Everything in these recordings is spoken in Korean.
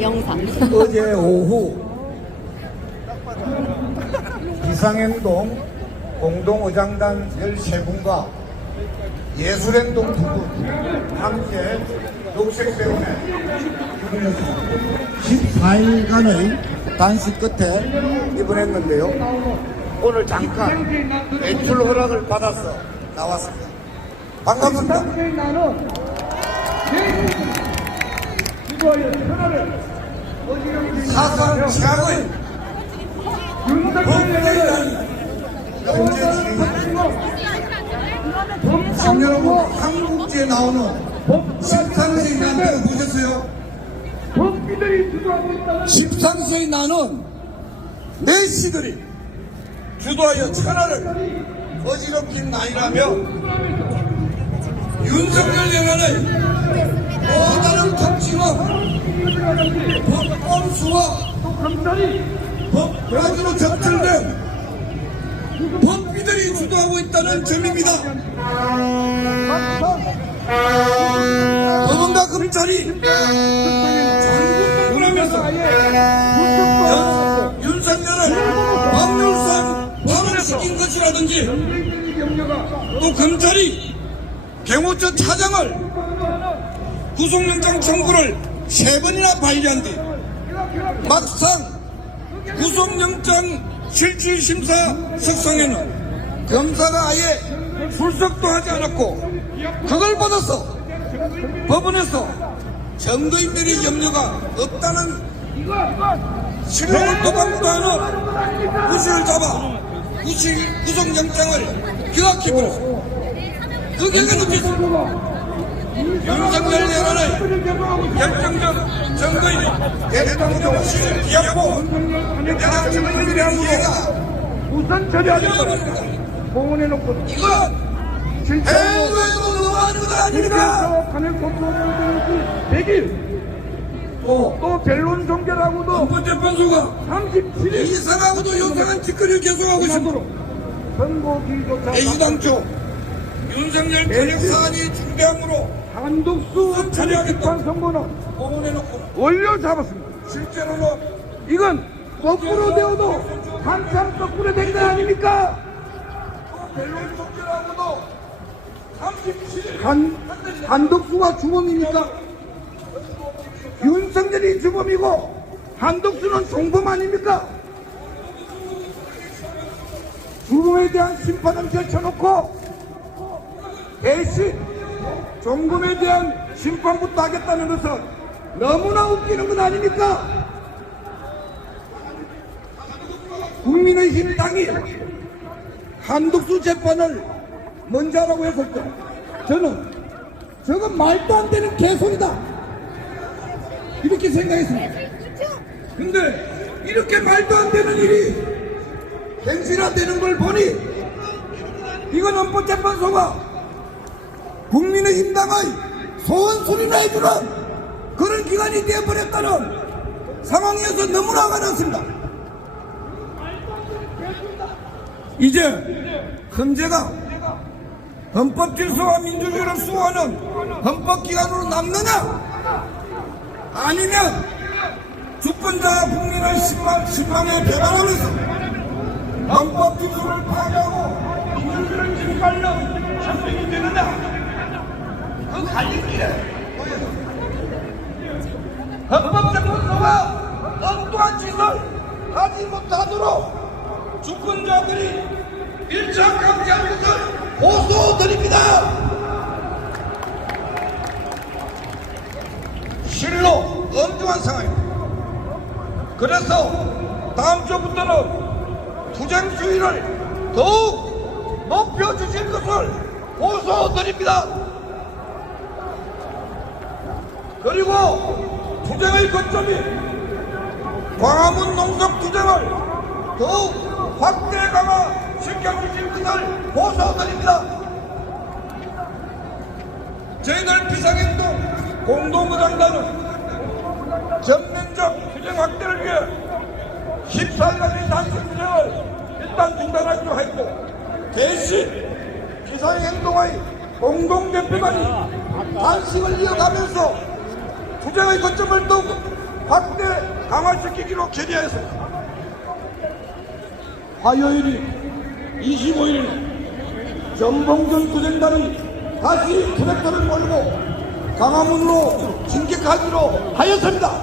영상. 어제 오후 비상행동 공동의장단 13분과 예술행동 2분 함께 녹색배움에 14일간의 단식 끝에 입원했는데요. 오늘 잠깐 외출 허락을 받아서 나왔습니다. 반갑습니다. 사상 최악의 범죄라니 영재 진행입니다. 여러분, 한국지에 나오는 13세의 난을 보셨어요? 13세의 나는 내시들이 주도하여 천하를 어지럽힌 난이라며 윤석열 영안의 또 다른 특징은 법범수와 법까지로 접출된 법비들이 주도하고 있다는 점입니다. 법원과 검찰이 장군하면서 윤석열을 법률상 탄핵시킨 것이라든지 또 검찰이 경호처 차장을 구속영장 청구를 3번이나 발의한 뒤 막상 구속영장 실질심사 석상에는 검사가 아예 출석도 하지 않았고 그걸 받아서 법원에서 정도인멸의 염려가 없다는 실력을 도망도하는 구실을 잡아 구속영장을 기각해버렸습니다. 그 결과는 윤석열 내란의 결정적 정거인 대통령 실을 기합고 내란 정권에 대한 이해가 우선 처리하겠다. 공원해놓고 이건 해외에도 넘어가는 것 아닙니까? 판을 kontrol 100일 또 변론 종결하고도 헌법재판소가 37일 이상하고도 요상한 짓거리를 계속하고 있습니다. 선거기조차 애시당초 윤석열 탄핵 사안이 중대함으로 한독수 처리하겠다. 선거는 공원해놓고 원료 잡았습니다. 실제로는 이건 거꾸로 되어도 한참 거꾸로 된 거 아닙니까? 변론 종결하고도 37일 한독수가 주범입니까? 윤석열이 주범이고 한독수는 종범 아닙니까? 주범에 대한 심판은 제쳐놓고 대신 종범에 대한 심판부터 하겠다는 것은 너무나 웃기는 것 아닙니까? 국민의힘 당이 한독수 재판을 먼저 하라고 했을 때 저는 저건 말도 안 되는 개소리다 이렇게 생각했습니다. 근데 이렇게 말도 안 되는 일이 현실화되는 걸 보니 이건 헌법재판소가 국민의힘 당의 소원소리나 해주는 그런 기관이 되어버렸다는 상황에서 너무나 화가 났습니다. 이제 헌재가 헌법질서와 민주주의를 수호하는 헌법기관으로 남느냐 아니면 주권자 국민의 심판에 배반하면서 헌법질서를 파괴하고 민주주의를 침탈하는 선택이 되느냐 그 갈림길에 헌법재판소가 엉뚱한 짓을 하지 못하도록 주권자들이 일착강제한 것을 호소드립니다. 실로 엄중한 상황입니다. 그래서 다음 주부터는 투쟁주의를 더욱 높여주실 것을 호소드립니다. 그리고 투쟁의 거점이 광화문 농성 투쟁을 더욱 확대 강화시켜주실 것을 호소드립니다. 저희들 비상행동 공동의장단은 전면적 투쟁 확대를 위해 14일간의 단식 투쟁을 일단 중단하기로 했고 대신 비상행동의 공동대표단이 단식을 이어가면서 투쟁의 거점을 더욱 확대 강화시키기로 결의하였습니다. 화요일 25일 전봉준 투쟁단은 다시 트랙터를 몰고 강화문으로 진격하기로 하였습니다.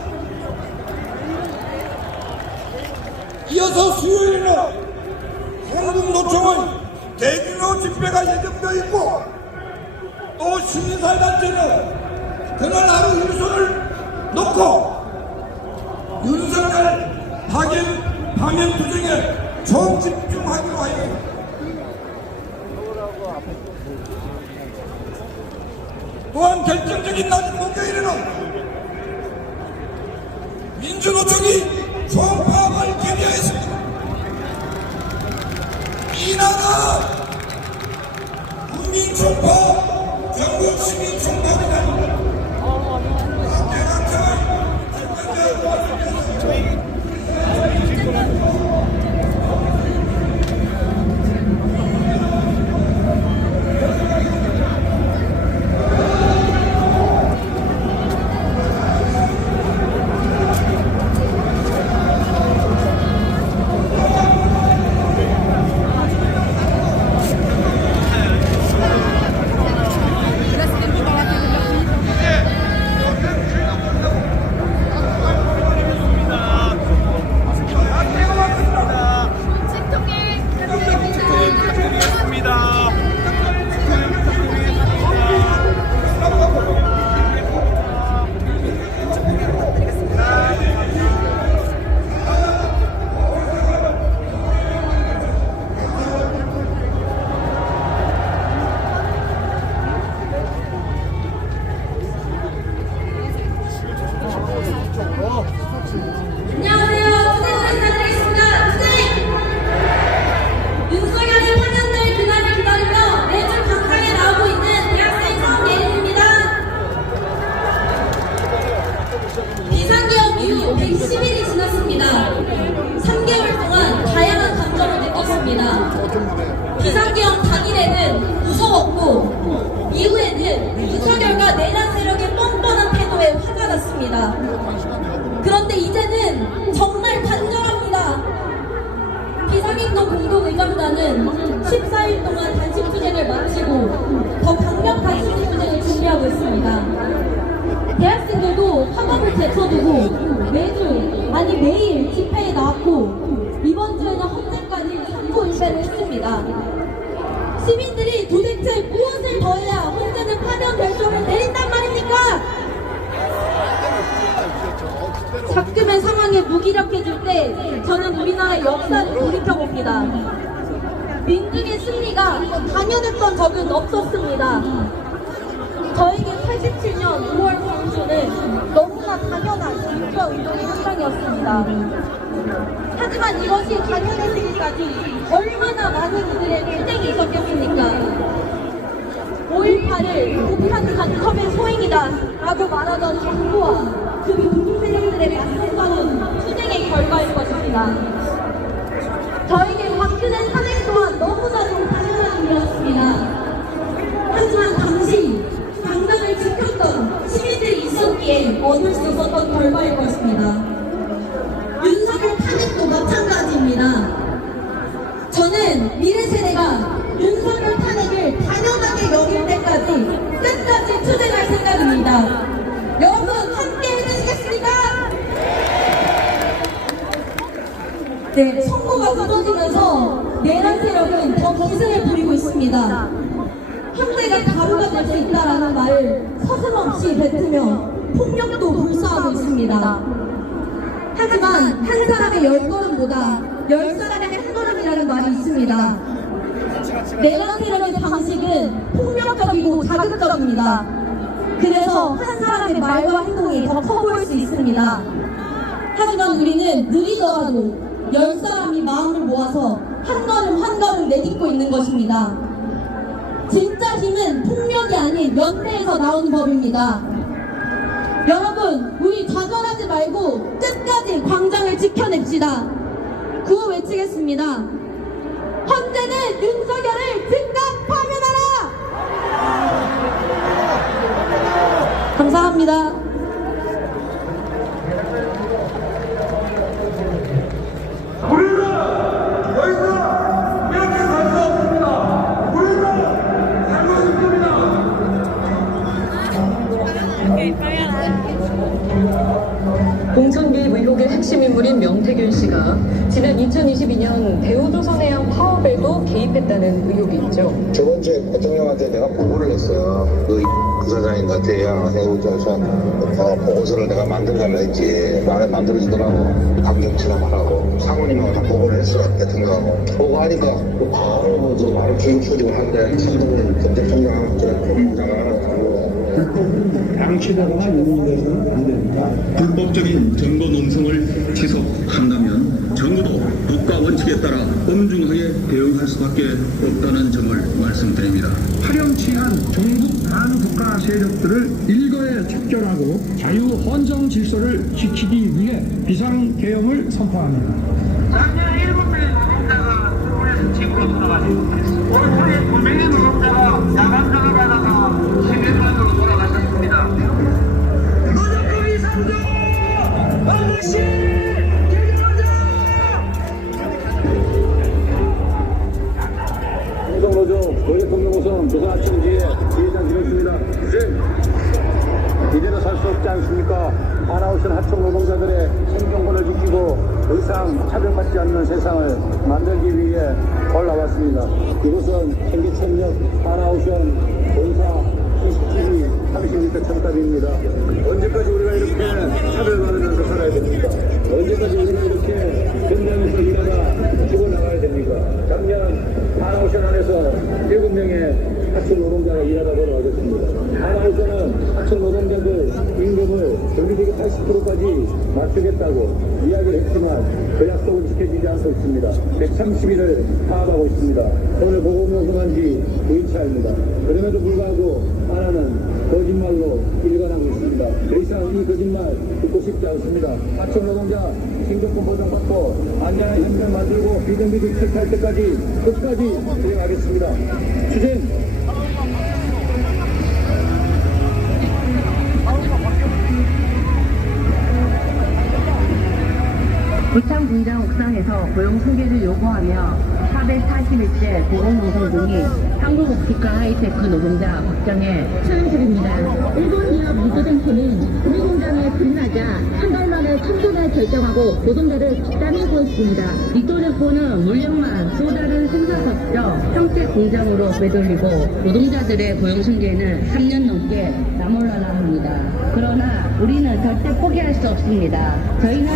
이어서 수요일에는 한국노총의 대규모 집회가 예정되어 있고 또 시민사회단체는 그날 하루 일손을 놓고 윤석열 파면 투쟁에 총집중하기로 하였습니다. 또한 결정적인 날 목요일에는 민주노총이 총파업을 결의하였습니다. 이나라 국민총파업, 전국시민총파업이다. 비상계엄 당일에는 무서웠고 이후에는 윤석열과 내란 세력의 뻔뻔한 태도에 화가 났습니다. 그런데 이제는 정말 간절합니다. 비상행동 공동의장단은 14일 동안 단식투쟁을 마치고 더 강력한 시민투쟁을 준비하고 있습니다. 대학생들도 학업을 제쳐두고 매일 집회에 나왔고 이번 주에는 헌재까지 선고일배를 했습니다. 시민들이 도대체 무엇을 더 해야 헌재는 파면 결정을 내린단 말입니까? 자금의 상황에 무기력해질 때 저는 우리나라의 역사를 돌이켜봅니다. 민중의 승리가 당연했던 적은 없었습니다. 저에게 87년 5월 광주는 너무나 당연한 민주화 운동의 현장이었습니다. 하지만 이것이 당연해지기까지 얼마나 많은 이들의 투쟁이 있었겠습니까? 5.18을 북한 간첩의 소행이다 라고 말하던 정부와 그 민주 세력들의 맞서 싸운 투쟁의 결과일 것입니다. 저에게 박근혜 탄핵 또한 너무나도 당연한 일이었습니다. 하지만 당시 당당을 지켰던 시민들이 있었기에 얻을 수 있었던 결과일 것입니다. 윤석열 탄핵도 마찬가지입니다. 저는 미래 세대가 윤석열 탄핵을 당연하게 여길 때까지 끝까지 투쟁할 생각입니다. 여러분 함께 해주시겠습니까? 네, 선거가 굳어지면서 내란 세력은 더 기승을 부리고 있습니다. 형제가 가루가 될 수 있다라는 말을 서슴없이 뱉으며 폭력도 불사하고 있습니다. 하지만 한 사람의 10걸음보다 10사람의 한 걸음이라는 말이 있습니다. 내란 세력의 방식은 폭력적이고 자극적입니다. 그래서 한 사람의 말과 행동이 더 커 보일 수 있습니다. 하지만 우리는 느리더라도 10사람이 마음을 모아서 한 걸음 한 걸음 내딛고 있는 것입니다. 진짜 힘은 폭력이 아닌 연대에서 나오는 법입니다. 여러분, 우리 좌절하지 말고 끝까지 광장을 지켜냅시다. 구호 외치겠습니다. 헌재는 윤석열을 즉각 파면하라! 감사합니다. 우리는 더 이상 이렇게 살 수 없습니다. 우리는 살고 싶습니다. 공천기 의혹의 핵심 인물인 명태균 씨가 지난 2022년 대우조선해양 파업에도 개입했다는 의혹이 있죠. 저번 주에 대통령한테 내가 보고를 했어요. 그 부사장인가 대우조선 보고서를 내가 만들달라 했지. 말에 만들어주더라고. 강정치랑 하라고. 상원님하고 다 보고를 했어. 대통령하고. 보고하니까 바로 저 말을 기획 조직을 하는데 처음에는 전 대통령하고 저 부사장을 하라고. 양치다가 용인돼서는 안 됩니다. 불법적인 정보 농성을 지속한다면 정부도 국가 원칙에 따라 엄중하게 대응할 수밖에 없다는 점을 말씀드립니다. 파렴치한 종북 반국가 세력들을 일거에 척결하고 자유 헌정 질서를 지키기 위해 비상계엄을 선포합니다. 작년 7명의 노동자가 서울에서 집으로 돌아가셨습니다. 올해 9명의 노동자가 야간장을 받아서 시민관으로 돌아가셨습니다. 노동법이 상정! 반드시 개정하자! 삼성노조 고객금융우선 부산아침지에 지회장 지냈습니다. 이대로 살 수 없지 않습니까? 하나오션 하청 노동자들의 생존권을 지키고 더 이상 차별받지 않는 세상을 만들기 위해 올라왔습니다. 이곳은 청계천역 하나오션 본사 CCTV 30m 첨탑입니다. 언제까지 우리가 이렇게 차별받으면서 살아야 됩니까? 언제까지 우리가 이렇게 현장에서 일하다 죽어나가야 됩니까? 작년 하나오션 안에서 7명의 하청 노동자가 일하다 돌아가셨습니다. 하나오션은 하청 노동자들 임금을 정규직의 80%까지 맞추겠다고 이야기를 했지만 그 약속은 지켜지지 않고 있습니다. 130일을 파업하고 있습니다. 오늘 보고명성한 지 9일차입니다. 그럼에도 불구하고 하나는 거짓말로 일관하고 있습니다. 더 이상 이 거짓말 듣고 싶지 않습니다. 하청 노동자 생존권 보장받고 안전한 현장 만들고 비정규직 철폐할 때까지 끝까지 진행하겠습니다. 추진! 부창 공장 옥상에서 고용 승계를 요구하며 441째 보건노동 등이 한국옵티카 하이테크 노동자 박정혜 수행실입니다. 일본 기업 미주den키는 우리 공장에 불나자 한 달 만에 참전을 결정하고 노동자를 뒷담이고 있습니다. 리토르포는 물량만 또 다른 생산업적 형태 공장으로 되돌리고 노동자들의 고용 승계는 3년 넘게 나몰라라 합니다. 그러나 우리는 절대 포기할 수 없습니다. 저희는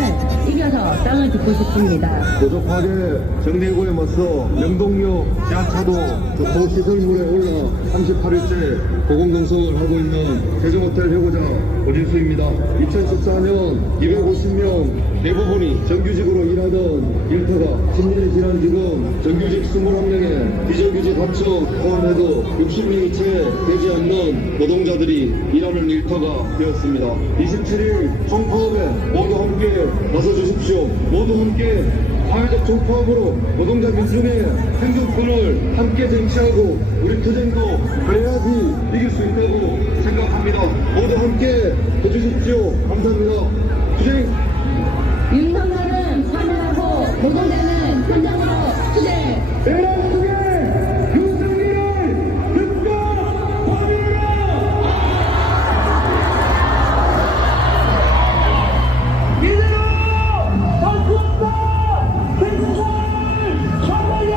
이겨서 땅을 딛고 싶습니다. 고속화재 정례고에 맞서 명동역 지하차도 교통시설물에 올라 38일째 보건농성을 하고 있는 대전호텔 해고자 오진수입니다. 2014년 250명 대부분이 정규직으로 일하던 일터가 10년이 지난 지금 정규직 21명에 비정규직 합쳐 포함해도 60명이 채 되지 않는 노동자들이 일하는 일터가 되었습니다. 27일 총파업에 모두 함께 나서주십시오. 모두 함께 사회적 총파업으로 노동자 민중의 생존권을 함께 쟁취하고 우리 투쟁도 그래야지 이길 수 있다고 생각합니다. 모두 함께 해주십시오. 감사합니다. 투쟁! 윤석열은 사면하고 노동자는 현장으로 투쟁! 대란 투쟁! 윤석열을 듣고 버리라! 이대로 살 수 없다! 백성을 정말요!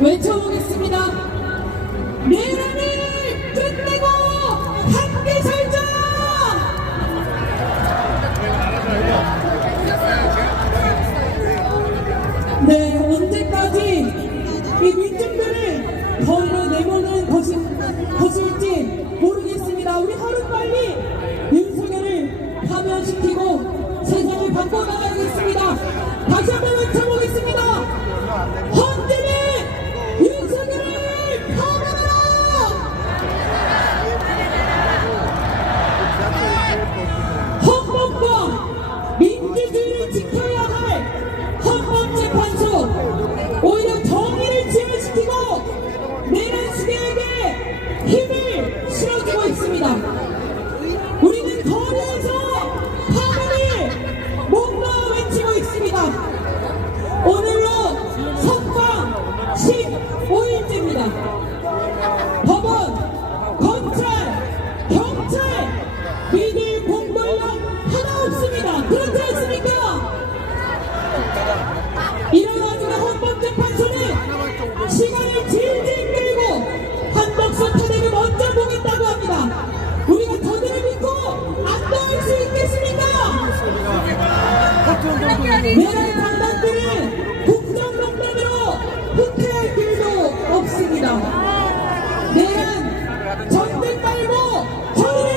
외쳐보겠습니다. 내란을 끝내고 함께 살자! 네, 언제까지 이 민중들을 거리로 내모는 것일지 모르겠습니다. 우리 하루빨리 윤석열을 파면시키고 세상을 바꿔나가야겠습니다. 다시 한번 외쳐보겠습니다. 헌재는 윤석열을 파면하라! 헌법과 민주주의를 지켜야 할 헌법재판소, 오히려 전등 말고 하늘에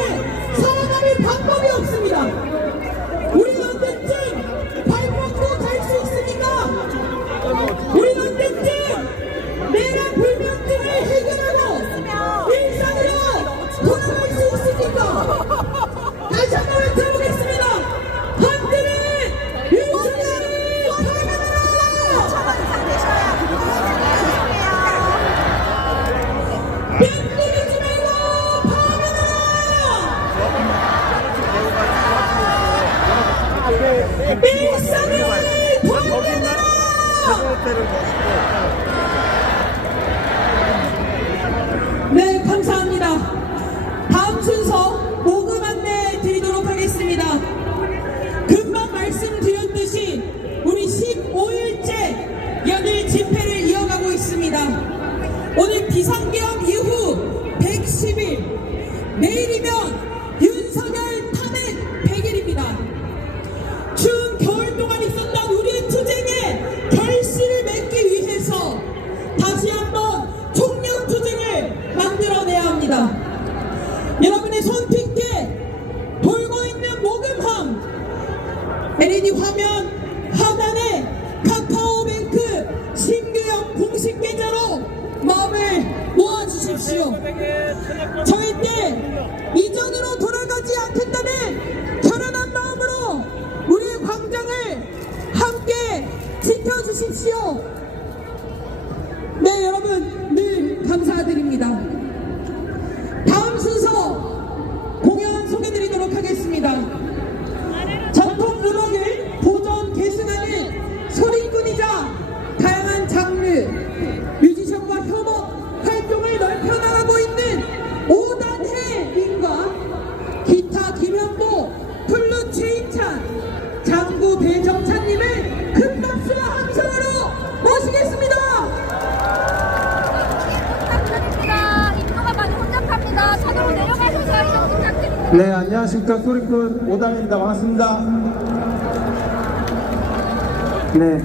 살아남을 방법이 없습니다. 우리는 언제쯤 발 뻗고 갈 수 있습니까? 우리는 언제쯤 내란 불면증을 해결하고 일상으로 돌아갈 수 있습니까? 다시 한 번 들어보겠습니다. 한때는 윤석열을 파면하라! 뺑기리지 말고 파면하라! 일상을 파면하라! 네, 감사합니다. 다음 순서 모금 안내 드리도록 하겠습니다. 금방 말씀드렸듯이 우리 15일째 연일 집회를 이어가고 있습니다. 오늘 비상계엄 이후 110일, 내일이면 윤석열 탄핵 100일입니다. 추운 겨울 동안 있었던 우리의 투쟁에 결실을 맺기 위해서 다시 한번 총력 투쟁을 만들어내야 합니다. 여러분의 손쉽게 돌고 있는 모금함, LED 화면 하단에 카카오뱅크 신규형 공식 계좌로 마음을 모아주십시오. 절대 이전으로 돌아가지 않겠다는 결연한 마음으로 우리의 광장을 함께 지켜주십시오. 네, 여러분 늘 감사드립니다. 다음 순서 공연 소개드리도록 하겠습니다. 전통 음악을 보존 계승하는 소리꾼이자 다양한 장르 뮤지션과 협업 활동을 넓혀나가고 있는 오단혜님과 기타 김현보, 플룻 최인찬, 장구 배정찬님을 큰 박수와 함성으로 모시겠습니다. 부탁드립니다. 인도가 많이 혼잡합니다. 차도로 내려가셔서 이동 부탁드립니다. 네, 안녕하십니까. 소리꾼 오담입니다. 반갑습니다. 네,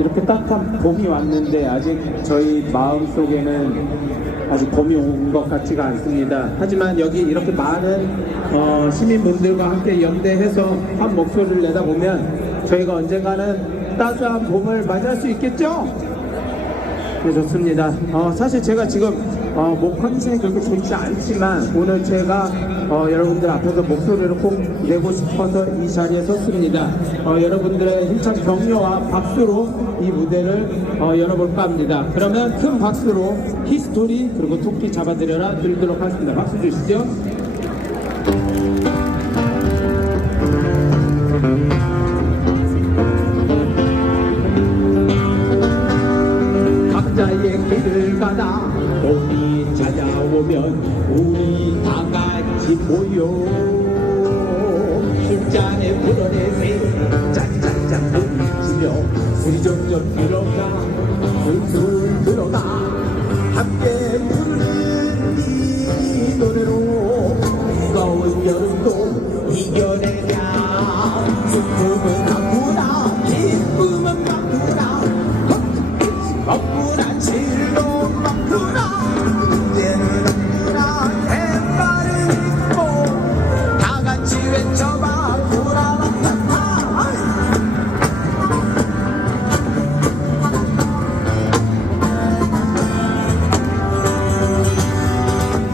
이렇게 따뜻한 봄이 왔는데 아직 저희 마음속에는 아직 봄이 온 것 같지가 않습니다. 하지만 여기 이렇게 많은 시민분들과 함께 연대해서 한 목소리를 내다보면 저희가 언젠가는 따스한 봄을 맞이할 수 있겠죠? 네, 좋습니다. 사실 제가 지금 목 컨디션이 그렇게 좋지 않지만 오늘 제가 여러분들 앞에서 목소리를 꼭 내고 싶어서 이 자리에 섰습니다. 여러분들의 힘찬 격려와 박수로 이 무대를 열어볼까 합니다. 그러면 큰 박수로 히스토리 그리고 토끼 잡아드려라 드리도록 하겠습니다. 박수 주시죠. 각자의 길을 가다 봄이 찾아오면 우리 다 같이 모여 술잔에 불어내세 짠짠짠 부딪히며 술이 점점 들어가 술술 들어가 함께 부르는 이 노래로 무거운 여름도 이겨내자 슬픔은 아프나 기쁨은 바쁘나 바쁘나 즐거운 바쁘나 문제는 없구나 햇발을 입고 다 같이 외쳐봐 구라라타타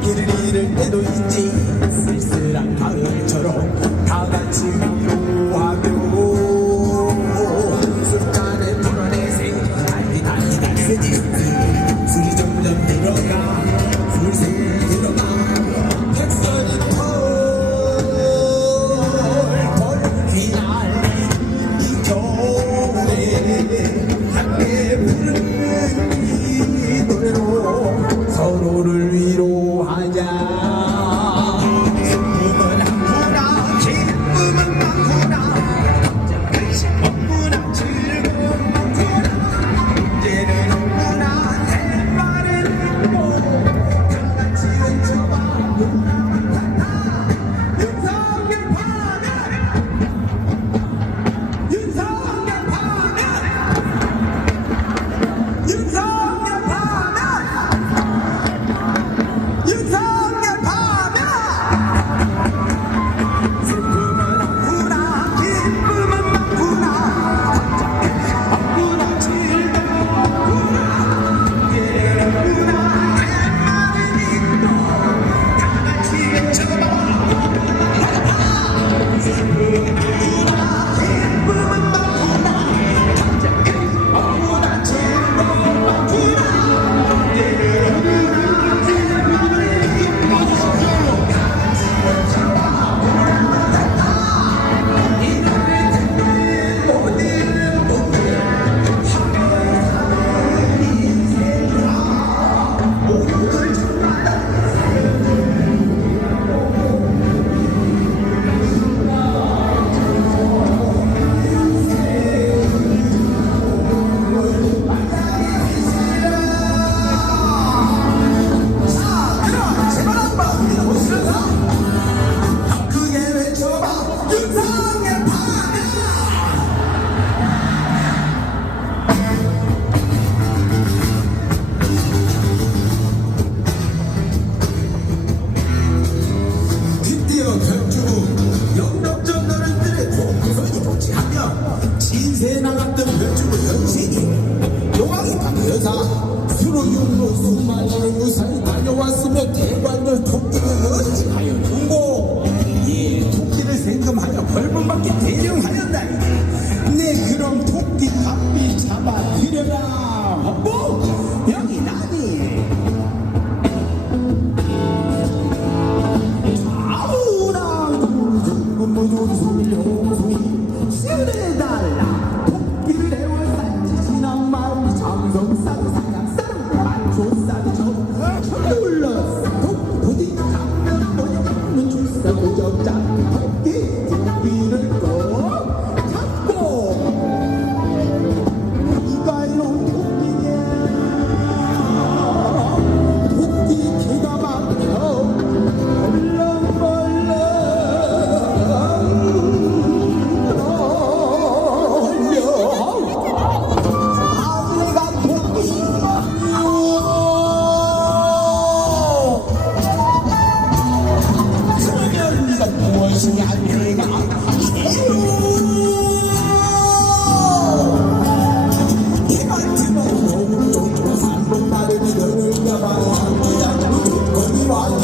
길을 잃을 때도 있지 쓸쓸한 가을처럼 다 같이 위로하며 술잔에 불어내세 술이 점점 들어가 술술 들어가 백선이 펄펄 휘날리는 이 겨울에 함께 부르는 이 노래로 서로를 위로하자 수많은 무사히 다녀왔으며 대관절 토끼는 어찌하여 두고 예 토끼를 생금하여 벌금받게 대령하였다니 네 그럼 토끼 값비 잡아드려라 뭐 여기 나니 좌우랑 조금조금 시원해달라 토끼를 내월산지 지난마을 장성산 상향산 조사도 저 눌렀어 부디 강면 보여주는 출사 고적자 토끼를 꼭 잡고 이가 이런 토끼냐 토끼 기가 막혀 벌렁벌렁 아내가 토끼 그러면 네가 무엇이냐 내가 해요 이 같으면 너무 좋죠 산봉 나를 믿어는가 봐야 조건이 와니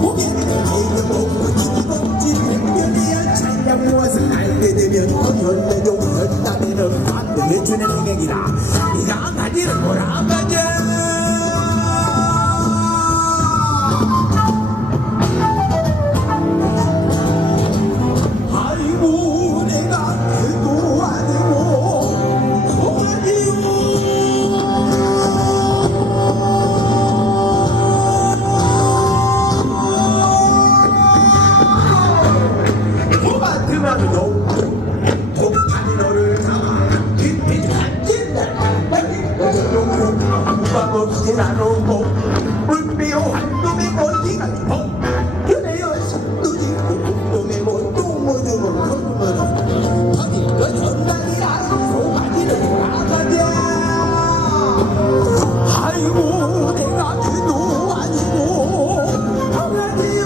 고개를 내게 먹고 집어지 백년이야 찬양 무엇을 알게 되면 연대종 연단에는 반등해 주는 행행이다 네가 가지를 몰아가자 아이고 내가 그도 아니고 누가 들어도 독탄이 너를 잡아 뒷빛 간진다 누가 없이 나누고 물비로 활동에 멀리가 죽어 그래요 눈이 공동이고 똥모주고 거두면 어디 연단이야 소가지를 나가자 아이고 내가 그도 아니고 하나지요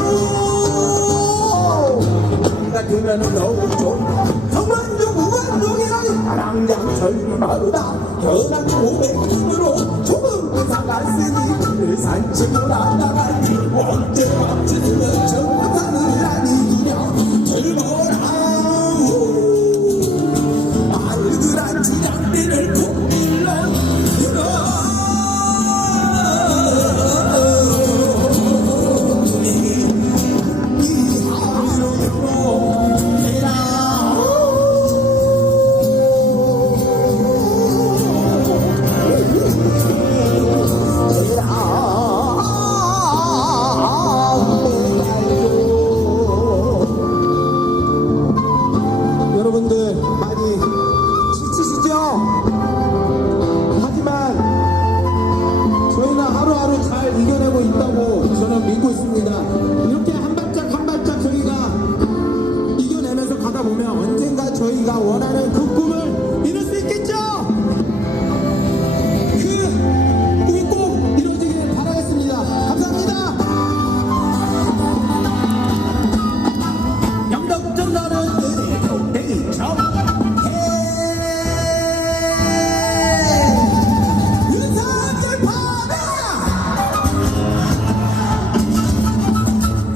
같으면 너무 좋다 정만종 무관종이라니 사랑장 절마루다 현안 500으로 조금 의사가 쓰니 그를 산책으로 나가니 언제 밤새면 정상을 아니냐 젊어라 말들한 지장비를 콧길로 여러분들 많이 지치시죠? 하지만 저희는 하루하루 잘 이겨내고 있다고 저는 믿고 있습니다. 이렇게 한 발짝 한 발짝 저희가 이겨내면서 가다 보면 언젠가 저희가 원하는 그 꿈을 이룰 수 있겠죠? 그 꿈이 꼭 이루어지길 바라겠습니다. 감사합니다. 영덕전 나는 은혜 동댕이 정해 윤석열 파다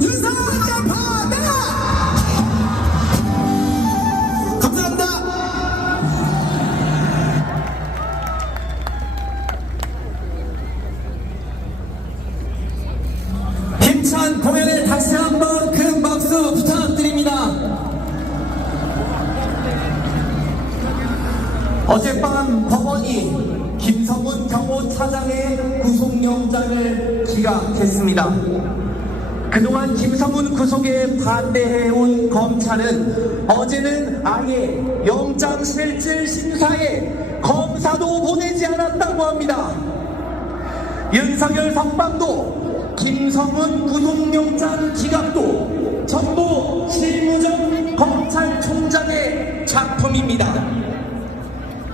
윤석열 파다 감사합니다. 힘찬 공연에 다시 한번 큰 박수 부탁드립니다. 어젯밤 법원이 김성훈 경호차장의 구속영장을 기각했습니다. 그동안 김성훈 구속에 반대해온 검찰은 어제는 아예 영장실질 심사에 검사도 보내지 않았다고 합니다. 윤석열 석방도 김성훈 구속영장 기각도 전부 실무적 검찰총장의 작품입니다.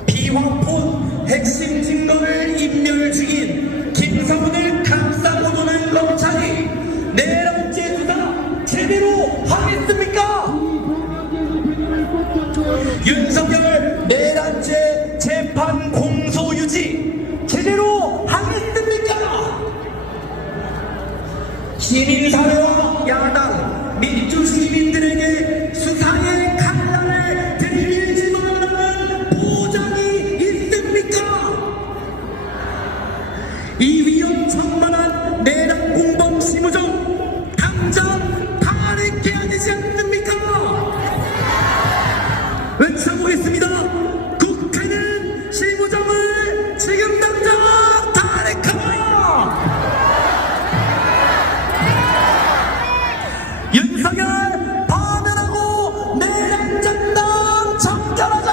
비확본 핵심 증거를 인멸 중인 김성훈을 감싸고 도는 검찰이 내란죄 수사 제대로 하겠습니까? 윤석열 내란죄 재판 공소 유지 제대로 시민사회와 야당, 민주시민들에게 수사의 칼날을 들이밀지 말라는 보장이 있습니까? 이 위험천만한 내란 공범 심우정 당장 탄핵해야 되지 않습니까? 외쳐보겠습니다. 국회는 심우정을 지금 당장 탄핵하라! 윤석열 파면하고 내란 정당 청결하자!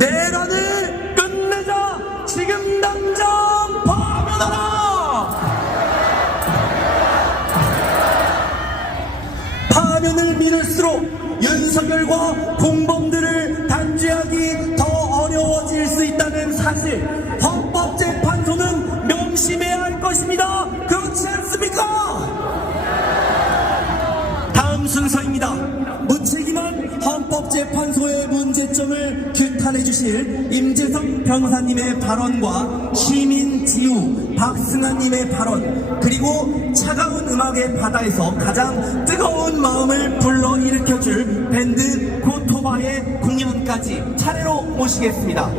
내란을 끝내자! 지금 당장 파면하라! 파면을 미룰수록 윤석열과 공범들을 단죄하기 더 어려워질 수 있다는 사실, 헌법재판소는 명심해야 할 것입니다. 그렇지 않습니까? 다음 순서입니다. 무책임한 헌법재판소의 문제점을 규탄해 주실 임재석 변호사님의 발언과 시민지우 박승환님의 발언, 그리고 차가운 음악의 바다에서 가장 뜨거운 마음을 불러일으켜줄 밴드 고토바의 공연까지 차례로 모시겠습니다.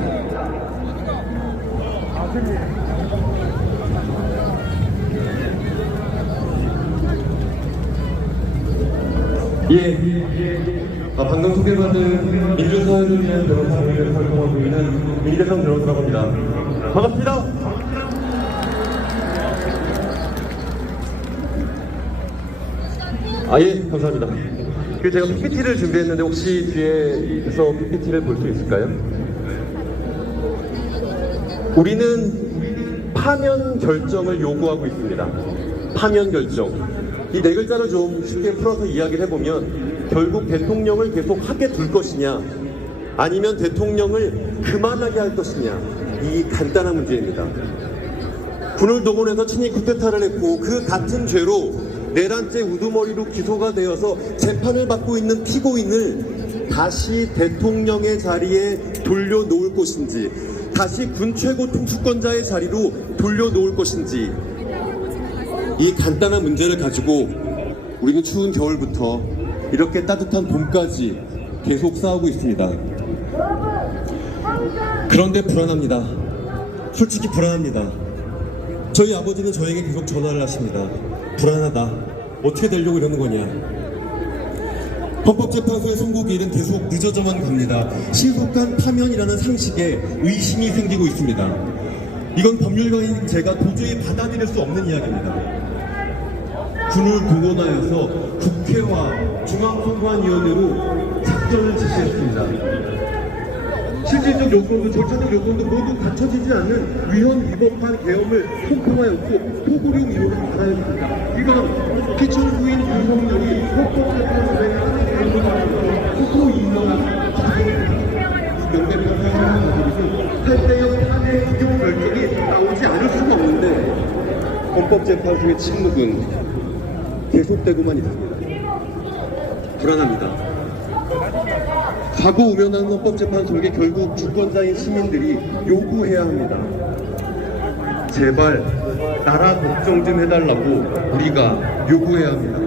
방금 소개받은 민주사회를 위한 변호사를 활동하고 있는 민재성 변호사라고 합니다. 반갑습니다. 감사합니다. 제가 PPT를 준비했는데 혹시 뒤에서 PPT를 볼 수 있을까요? 우리는 파면 결정을 요구하고 있습니다. 파면 결정. 이 네 글자를 좀 쉽게 풀어서 이야기를 해보면 결국 대통령을 계속 하게 둘 것이냐 아니면 대통령을 그만하게 할 것이냐, 이 간단한 문제입니다. 군을 동원해서 친위 쿠데타를 했고 그 같은 죄로 내란죄 우두머리로 기소가 되어서 재판을 받고 있는 피고인을 다시 대통령의 자리에 돌려놓을 것인지, 다시 군 최고 통수권자의 자리로 돌려놓을 것인지, 이 간단한 문제를 가지고 우리는 추운 겨울부터 이렇게 따뜻한 봄까지 계속 싸우고 있습니다. 그런데 불안합니다. 솔직히 불안합니다. 저희 아버지는 저에게 계속 전화를 하십니다. 불안하다. 어떻게 되려고 이러는 거냐. 헌법재판소의 선고기일은 계속 늦어져만 갑니다. 신속한 파면이라는 상식에 의심이 생기고 있습니다. 이건 법률가인 제가 도저히 받아들일 수 없는 이야기입니다. 군을 동원하여서 국회와 중앙선관위원회로 작전을 지시했습니다. 실질적 요건도 절차적 요건도 모두 갖춰지지 않는 위헌 위법한 계엄을 선포하였고 토고령 이유를 받아야 됩니다. 이건 피청구인 윤석열이 헌법재판소에 탄핵하는 후보 임명한 명백한 사실을 가지고 탈대형 탄핵 의혹 결정이 나오지 않을 수가 없는데 헌법재판소의 침묵은 계속되고만 있습니다. 불안합니다. 사고 우면한 헌법재판소에게 결국 주권자인 시민들이 요구해야 합니다. 제발 나라 걱정 좀 해달라고 우리가 요구해야 합니다.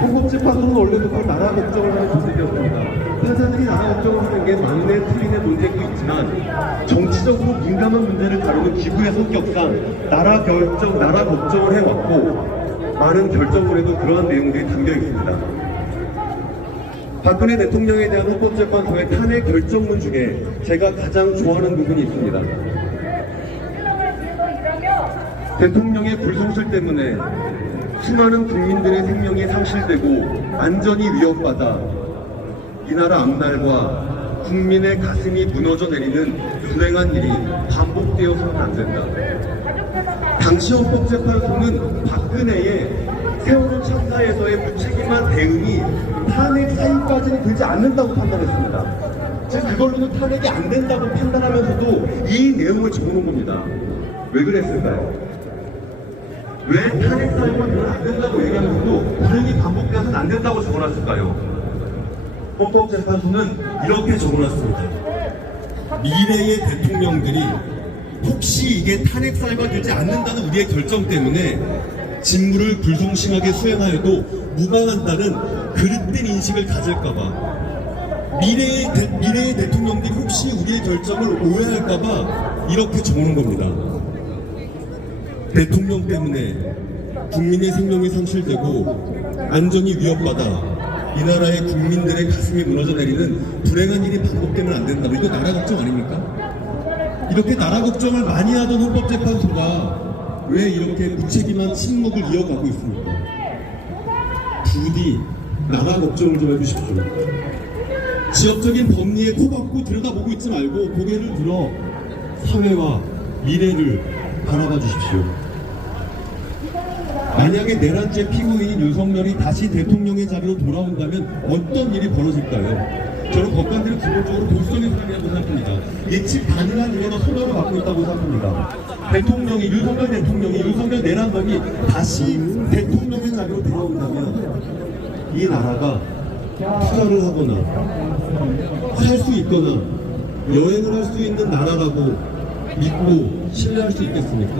헌법재판소는 원래부터 나라 걱정을 하는 조직이었습니다. 판사들이 나라 걱정을 하는 게 막내 틀린의 논쟁도 있지만 정치적으로 민감한 문제를 다루는 기구의 성격상 나라 걱정을 해왔고 많은 결정문에도 그러한 내용들이 담겨 있습니다. 박근혜 대통령에 대한 헌법재판소의 탄핵 결정문 중에 제가 가장 좋아하는 부분이 있습니다. 대통령의 불성실 때문에 수많은 국민들의 생명이 상실되고 안전이 위협받아 이 나라 앞날과 국민의 가슴이 무너져 내리는 불행한 일이 반복되어서는 안 된다. 당시 헌법재판소는 박근혜의 세월호 참사에서의 무책임한 대응이 탄핵 사유까지는 되지 않는다고 판단했습니다. 즉 그걸로는 탄핵이 안 된다고 판단하면서도 이 내용을 적어놓은 겁니다. 왜 그랬을까요? 왜 탄핵 사유가 안 된다고 얘기하면서도 불행이 반복돼서는 안 된다고 적어놨을까요? 헌법재판소는 이렇게 적어놨습니다. 미래의 대통령들이 혹시 이게 탄핵사유가 되지 않는다는 우리의 결정 때문에 직무를 불성실하게 수행하여도 무방한다는 그릇된 인식을 가질까봐 미래의 대통령들이 혹시 우리의 결정을 오해할까봐 이렇게 적는 겁니다. 대통령 때문에 국민의 생명이 상실되고 안전이 위협받아 이 나라의 국민들의 가슴이 무너져 내리는 불행한 일이 반복되면 안 된다. 이거 나라 걱정 아닙니까? 이렇게 나라 걱정을 많이 하던 헌법재판소가 왜 이렇게 무책임한 침묵을 이어가고 있습니까? 부디 나라 걱정을 좀 해주십시오. 지역적인 법리에 코박고 들여다보고 있지 말고 고개를 들어 사회와 미래를 바라봐 주십시오. 만약에 내란죄 피고인인 윤석열이 다시 대통령의 자리로 돌아온다면 어떤 일이 벌어질까요? 저는 법관들은 기본적으로 보수적인 사람이라고 생각합니다. 예측 가능한 일에도 소명을 받고 있다고 생각합니다. 윤석열 내란범이 다시 대통령의 자리로 돌아온다면 이 나라가 투자를 하거나 살 수 있거나 여행을 할 수 있는 나라라고 믿고 신뢰할 수 있겠습니까?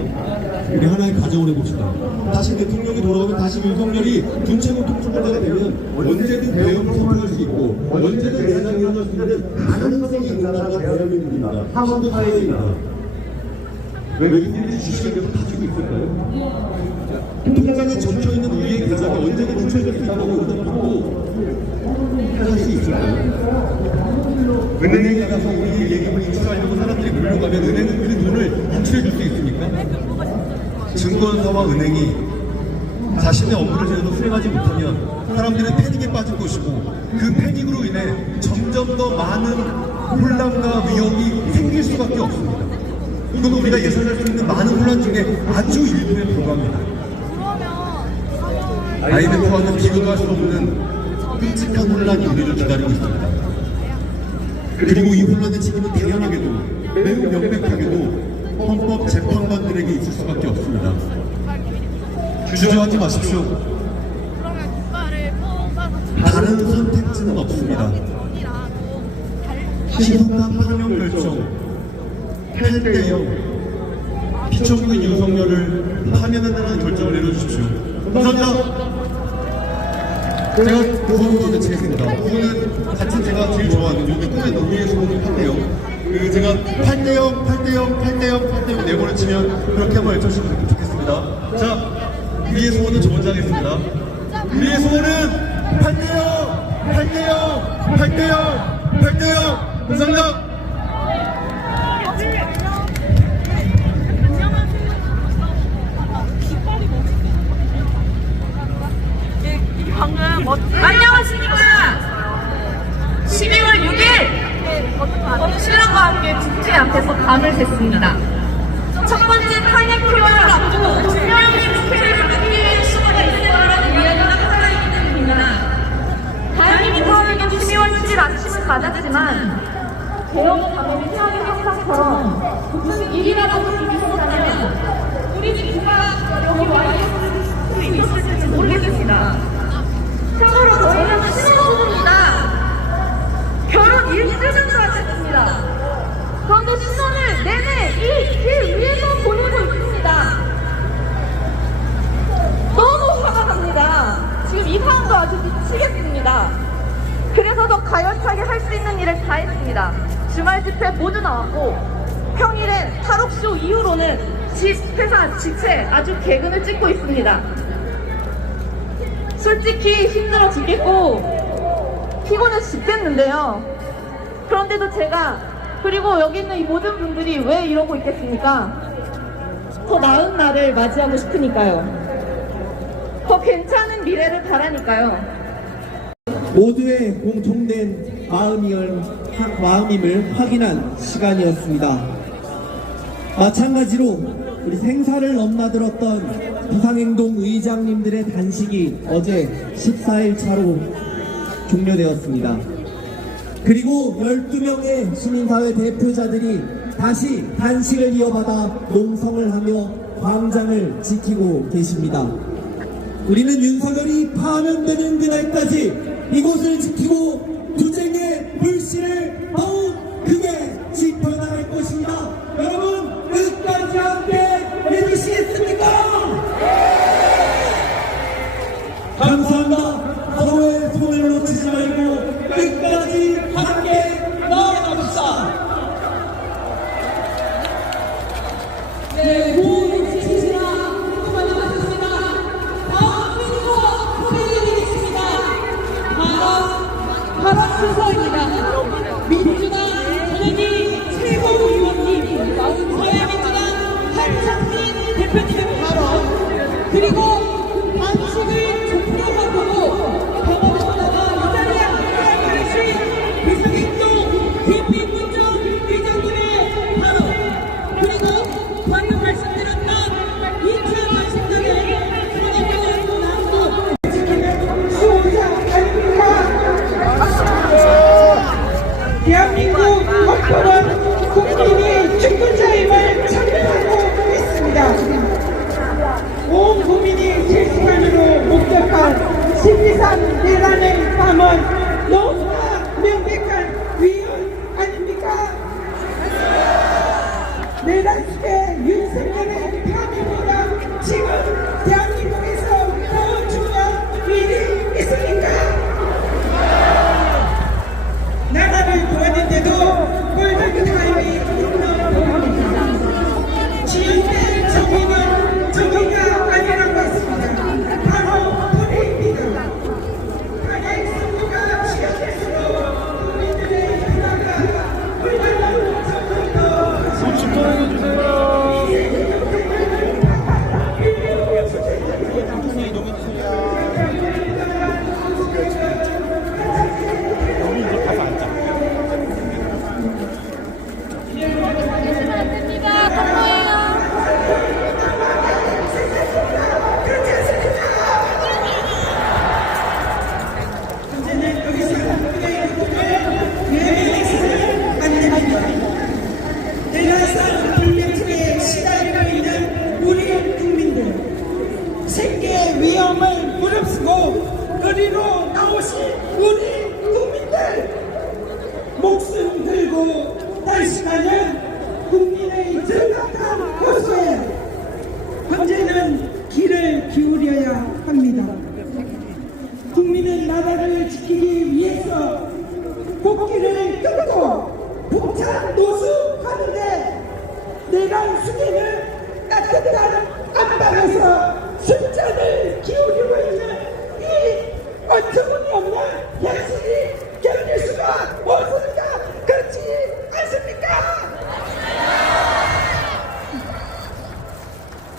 우리 하나의 가정을 해봅시다. 다시 대통령이 돌아오면 다시 윤석열이 군체군 통수권자가 되면 언제든 대응을 선포할 수 있고 언제든 내란이 일어날 수 있는 가능성이 있는 나라가 대한민국입니다. 한반도 사회입니다. 왜 외국인들이 주식을 계속 가지고 있을까요? 통장에 적혀있는 우리의 계좌가 언제든 부채질 수 있다고 믿고 할 수 있을까요? 은행에 가서 우리 예금을 인출하려고 사람들이 몰려가면 은행은 그 돈을 인출해 줄 수 있습니까? 증권사와 은행이 자신의 업무를 제대로 수행하지 못하면 사람들은 패닉에 빠질 것이고 그 패닉으로 인해 점점 더 많은 혼란과 위협이 생길 수밖에 없습니다. 이건 우리가 예상할 수 있는 많은 혼란 중에 아주 일부에 불과합니다. IMF와는 비교할 수 없는 끔찍한 혼란이 우리를 기다리고 있습니다. 그리고 이 혼란의 책임은 당연하게도 매우 명백하게도 헌법재판관들에게 있을 수밖에 없습니다. 주저하지 마십시오. 다른 선택지는 없습니다. 신속한 파면 결정, 탈대형, 피청구인 윤석열을 파면한다는 결정을 내려주십시오. 감사합니다. 제가 구호를 외치겠습니다. 구호는 같은 제가 제일 좋아하는 요즘 꿈에 우리의 소원을 할때요. 그 제가 8대0 네번을 치면 그렇게 한번 외쳐주시면 좋겠습니다. 자, 우리의 소원은 저 먼저 하겠습니다. 우리의 소원은 8대0 감사합니다. 안녕하십니까. 12월 6일 신랑과 함께 국회 앞에서 밤을 샜습니다. 첫 번째 탄핵 표현을 앞두고 분명히 국회를 막기 위해 수고가 있을 거라는 이야기가 살아있기 때문입니다. 다행히 민주당은 12월 7일 아침을 맞았지만 대형 감염이 태양의 항상처럼 무슨 일이라도 있었다면 우리 누가 여기 와 있을지 모르겠습니다. 참고로 저희는 신혼부부입니다. 결혼 1주년을 마쳤습니다. 그런데 신혼을 내내 이 길 위에서 보내고 있습니다. 너무 화가 납니다. 지금 이 상황도 아주 미치겠습니다. 그래서 더 가열차게 할 수 있는 일을 다 했습니다. 주말 집회 모두 나왔고 평일엔 탈옥쇼 이후로는 집, 회사, 직체 아주 개근을 찍고 있습니다. 솔직히 힘들어 죽겠고 피곤해 죽겠는데요. 그런데도 제가 그리고 여기 있는 이 모든 분들이 왜 이러고 있겠습니까? 더 나은 날을 맞이하고 싶으니까요. 더 괜찮은 미래를 바라니까요. 모두의 공통된 마음임을 확인한 시간이었습니다. 마찬가지로 우리 생사를 넘나들었던 비상행동 의장님들의 단식이 어제 14일 차로 종료되었습니다. 그리고 12명의 시민사회 대표자들이 다시 단식을 이어받아 농성을 하며 광장을 지키고 계십니다. 우리는 윤석열이 파면되는 그날까지 이곳을 지키고 투쟁의 불씨를 더욱 크게 지펴나갈 것입니다. 여러분 끝! 그리고 단식을 종료하고 병원에다가 이 자리에 함께할 것이 비상행동 김민문정 의장님의 발언, 그리고 방금 말씀드렸던 2차 단식단의 산업적인 나무 지키는 수호자 아닙니까? 대한민국 헌법은 국민이 주권자임을 설명하고 있습니다. 온 국민이 실시간으로 목격한 12.3 대란의 밤은 너무나 명백한 위헌 아닙니까? 내란 속에 윤석열의 파멸보다 지금 대한민국에서 더 중요한 일이 있습니까? 나라를 도왔는데도 골든 타임이 있는 지연된 정의는 정의가 아니라고 했습니다. 바로 불의입니다. 가장 선거가 지연될수록 국민들의 변화가 불가능한 정부도 계시면 안 됩니다. 통보예요. 문제는 여기서 국민의 행복을 외면해서는 안 됩니다. 내라산 불면증에 시달리고 있는 우리 국민들, 생계 위험을 무릅쓰고 거리로 나오신 우리 국민들, 목숨 들고 달심하는 국민의 정확한 호소에 언제는 귀를 기울여야 합니다. 국민은 나라를 지키기 위해서 국기를 끊고 북한 노숙하는데 내란 수계는 따뜻한 안방에서 순전을 기울이고 있는 이 어처구니없는 현실이 견딜 수가 없습니까? 그렇지 않습니까?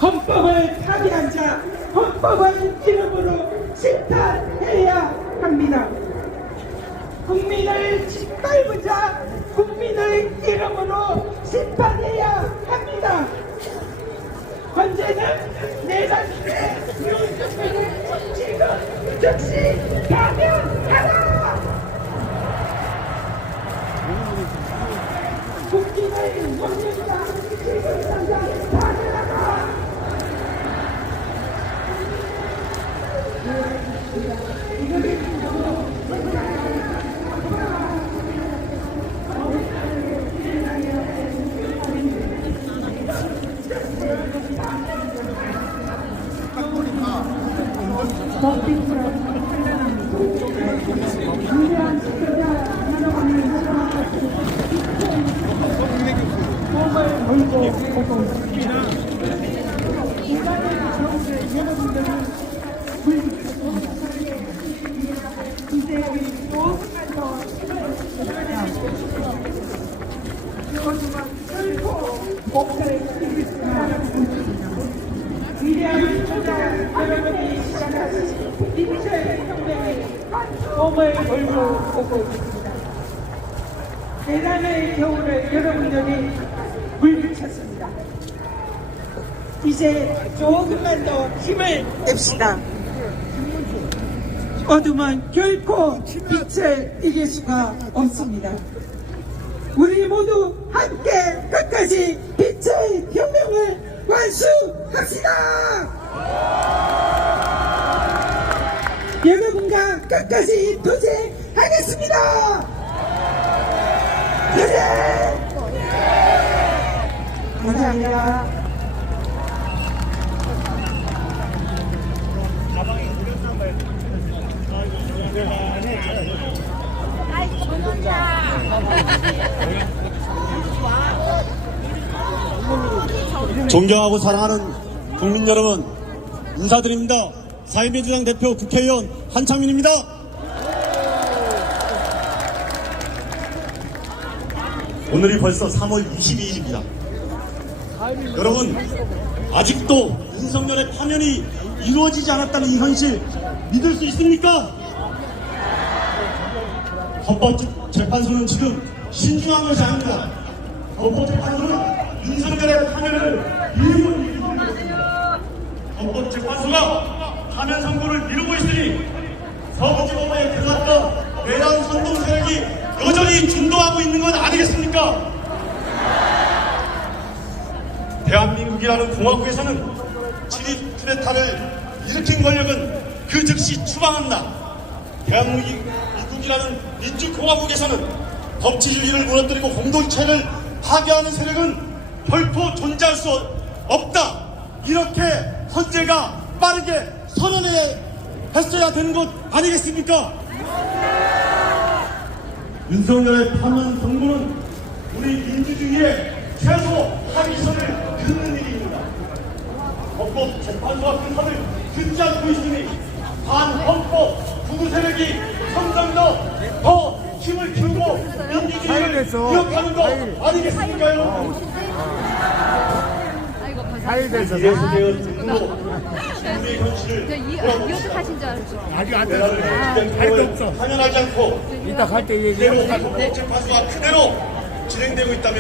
헌법을 파괴한 자, 헌법을 이름으로 심판해야 합니다. 국민을 짓밟은 자, 국민의 이름으로 심판해야 합니다. 헌재는 내란 시대 윤석열을 지금 즉시 파면하라! 국민의 원칙과 지금 당장 파면하라! 위대한 초장 여러분이 시작하신 인철 혁명의 몸을 걸고 오고 있습니다. 대란의 겨울을 여러분들이 물리쳤습니다. 이제 조금만 더 힘을 냅시다. 어둠은 결코 빛을 이길 수가 없습니다. 우리 모두 함께 끝까지 빛의 혁명을 완수합시다. 여러분과 끝까지 도전하겠습니다. 도전! 감사합니다. 존경하고 사랑하는 국민 여러분, 인사드립니다. 사회민주당 대표 국회의원 한창민입니다. 오늘이 벌써 3월 22일입니다. 여러분, 아직도 윤석열의 파면이 이루어지지 않았다는 이 현실 믿을 수 있습니까? 헌법재판소는 지금 신중한 것이 아닙니다. 헌법재판소는 윤석열의 파면을 미루고 있습니다. 헌법재판소가 파면 선고를 미루고 있으니 서부지법의 개각과 내란 선동 세력이 여전히 준동하고 있는 건 아니겠습니까? 대한민국이라는 공화국에서는 친일 쿠데타를 일으킨 권력은 그 즉시 추방한다. 대한민국이라는 민주공화국에서는 법치주의를 무너뜨리고 공동체를 파괴하는 세력은 결코 존재할 수 없다. 이렇게 헌재가 빠르게 선언했어야 되는 것 아니겠습니까? 윤석열의 파면 선고는 우리 민주주의의 최소 하기선을 긋는 일입니다. 헌법재판소가 그 선을 긋지 않고 있으니 반헌법 구구 세력이 점점 더 힘을 키우고 민주주의를 기억하는 거 아니겠습니까요? 됐어. 이래서 되어 중도 우리의 현실을 이웃 하신 줄 알았죠. 아직 안 됐어. 당연하지 않고 이따 갈 때 얘기해. 그대로 헌법재판소가 그대로 진행되고 있다면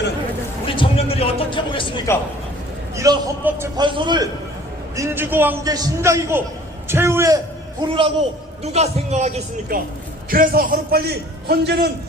우리 청년들이 어떻게 보겠습니까? 이런 헌법재판소를 민주공화국의 심장이고 최후의 보루라고 누가 생각하겠습니까? 그래서 하루빨리 헌재는